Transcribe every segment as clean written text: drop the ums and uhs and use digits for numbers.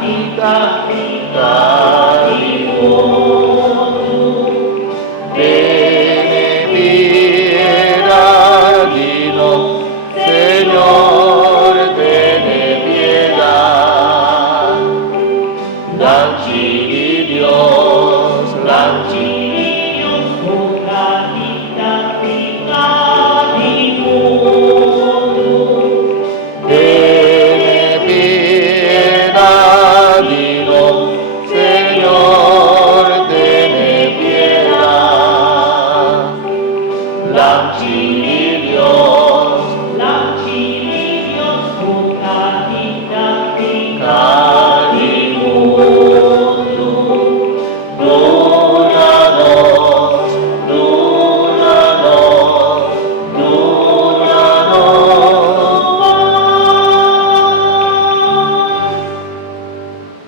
kita kalimu piedad, digno, Señor, ten piedad. Lamchi di Dios, Lamchi di Dios, buka kita kalimu ten piedad, digno, Señor, ten piedad. Lamchi di Dios, buka kita kalimu duranos, duranos,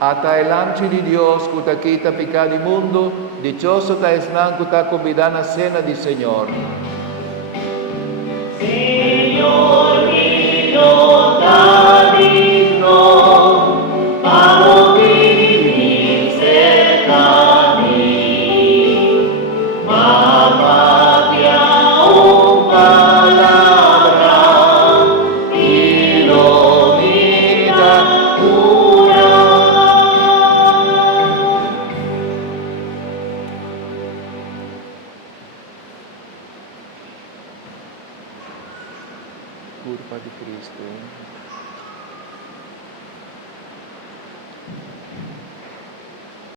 Ata el Lamchi di Dios, kuta kita picadi mundo, dichoso ta esnan kuta convidana cena di Señor. Señor mío, tan digno, a vivir cerca a mí, mamá te aún palabra, y lo mira pura. Curva di Cristo.